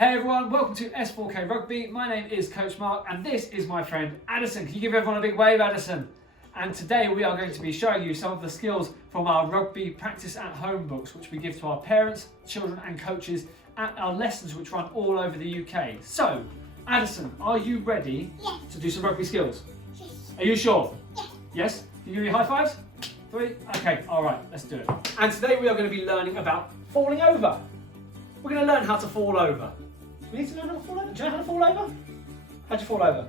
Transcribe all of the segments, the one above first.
Hey everyone, welcome to S4K Rugby. My name is Coach Mark and this is my friend Addison. Can you give everyone a big wave, Addison? And today we are going to be showing you some of the skills from our rugby practice at home books, which we give to our parents, children and coaches at our lessons which run all over the UK. So, Addison, are you ready to do some rugby skills? Yes. Are you sure? Yes. Yes? Can you give me high fives? 3? Okay, alright, let's do it. And today we are going to be learning about falling over. We're going to learn how to fall over. We need to learn how to fall over. Do you know how to fall over? How'd you fall over?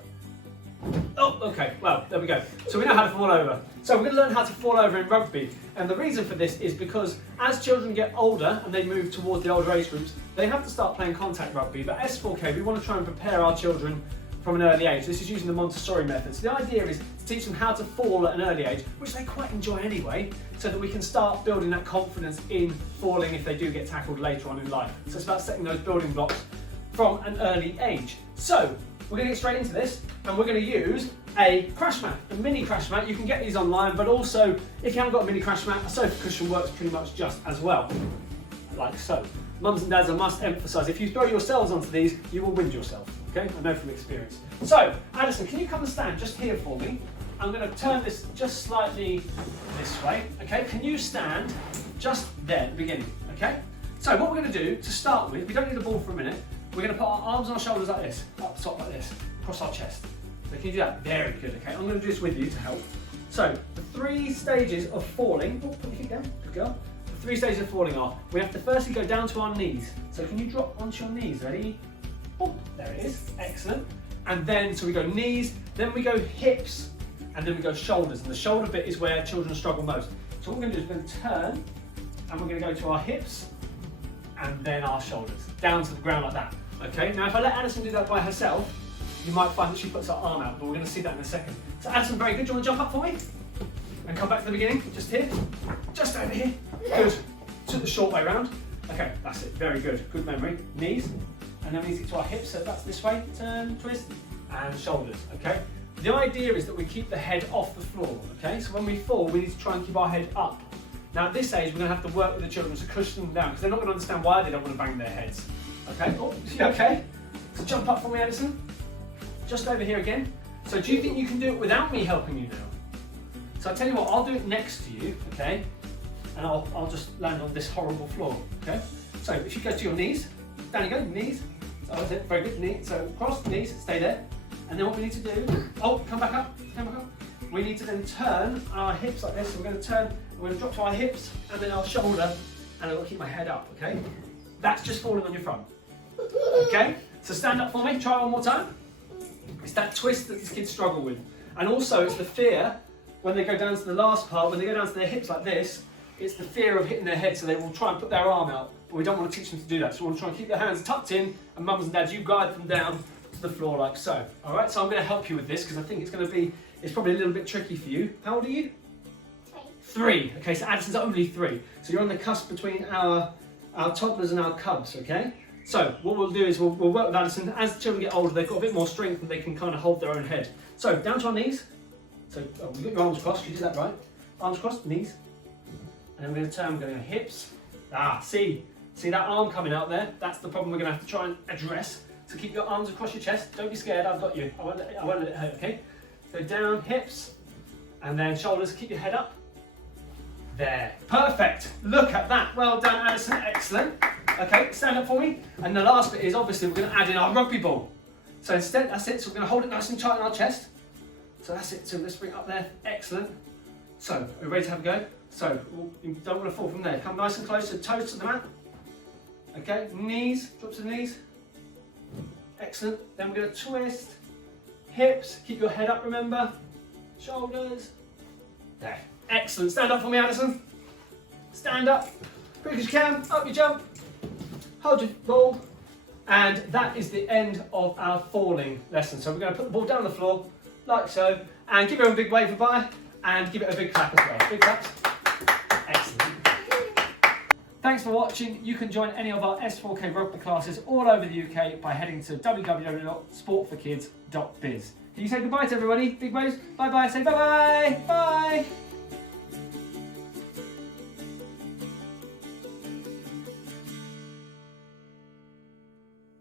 Oh, okay, well, there we go. So we know how to fall over. So we're going to learn how to fall over in rugby. And the reason for this is because as children get older and they move towards the older age groups, they have to start playing contact rugby. But S4K, we want to try and prepare our children from an early age. This is using the Montessori method. So the idea is to teach them how to fall at an early age, which they quite enjoy anyway, so that we can start building that confidence in falling if they do get tackled later on in life. So it's about setting those building blocks from an early age. So we're going to get straight into this and we're going to use a crash mat, a mini crash mat. You can get these online, but also if you haven't got a mini crash mat, a sofa cushion works pretty much just as well, like so. Mums and dads, I must emphasise, if you throw yourselves onto these, you will wind yourself, okay? I know from experience. So, Addison, can you come and stand just here for me? I'm going to turn this just slightly this way, okay? Can you stand just there at the beginning, okay? So what we're going to do, to start with, we don't need a ball for a minute, we're going to put our arms on our shoulders like this, up the top like this, across our chest. So can you do that? Very good, okay? I'm going to do this with you to help. So, the 3 stages of falling, oh, put your feet down, good girl. The 3 stages of falling are, we have to firstly go down to our knees. So can you drop onto your knees, ready? Oh, there it is, excellent. And then, so we go knees, then we go hips, and then we go shoulders. And the shoulder bit is where children struggle most. So what we're going to do is we're going to turn, and we're going to go to our hips, and then our shoulders, down to the ground like that. Okay, now if I let Addison do that by herself, you might find that she puts her arm out, but we're going to see that in a second. So Addison, very good. Do you want to jump up for me? And come back to the beginning, just here, just over here. Good. To the short way round. Okay, that's it. Very good. Good memory. Knees, and then we need to get to our hips. So that's this way. Turn, twist, and shoulders. Okay. The idea is that we keep the head off the floor. Okay. So when we fall, we need to try and keep our head up. Now at this age, we're going to have to work with the children to cushion them down because they're not going to understand why they don't want to bang their heads. Okay. Oh, okay. So jump up for me, Addison. Just over here again. So do you think you can do it without me helping you now? So I tell you what, I'll do it next to you, okay? And I'll just land on this horrible floor, okay? So if you go to your knees, down you go, knees. So that's it, very good, knees. So cross, knees, stay there. And then what we need to do, oh, come back up. We need to then turn our hips like this. So we're going to turn, we're going to drop to our hips and then our shoulder, and I'll keep my head up, okay? That's just falling on your front, okay? So stand up for me, try one more time. It's that twist that these kids struggle with. And also it's the fear, when they go down to the last part, when they go down to their hips like this, it's the fear of hitting their head, so they will try and put their arm out, but we don't want to teach them to do that. So we want to try and keep their hands tucked in, and mums and dads, you guide them down to the floor like so. All right, so I'm going to help you with this, because I think it's probably a little bit tricky for you. How old are you? 3. Okay, so Addison's only 3. So you're on the cusp between our toddlers and our cubs, okay? So what we'll do is we'll work with Addison. As the children get older, they've got a bit more strength and they can kind of hold their own head. So down to our knees. So we've got your arms crossed, you did that right. Arms crossed, knees. And then we're going to turn, we're going to go hips. See that arm coming out there? That's the problem we're going to have to try and address. So keep your arms across your chest. Don't be scared, I've got you. I won't let it hurt, okay? So down, hips, and then shoulders, keep your head up. There, perfect. Look at that. Well done, Addison, excellent. Okay, stand up for me. And the last bit is obviously we're going to add in our rugby ball. So instead, that's it. So we're going to hold it nice and tight on our chest. So that's it. So let's bring it up there. Excellent. So are we ready to have a go? So you don't want to fall from there. Come nice and close. So toes to the mat. Okay, knees. Drop to the knees. Excellent. Then we're going to twist. Hips. Keep your head up, remember. Shoulders. There. Excellent. Stand up for me, Addison. Stand up. Quick as you can. Up you jump. Hold your ball. And that is the end of our falling lesson. So we're going to put the ball down on the floor, like so, and give everyone a big wave goodbye, and give it a big clap as well. Big claps. Excellent. Thanks for watching. You can join any of our S4K rugby classes all over the UK by heading to www.sportforkids.biz. Can you say goodbye to everybody? Big waves. Bye bye. Say bye bye. Bye.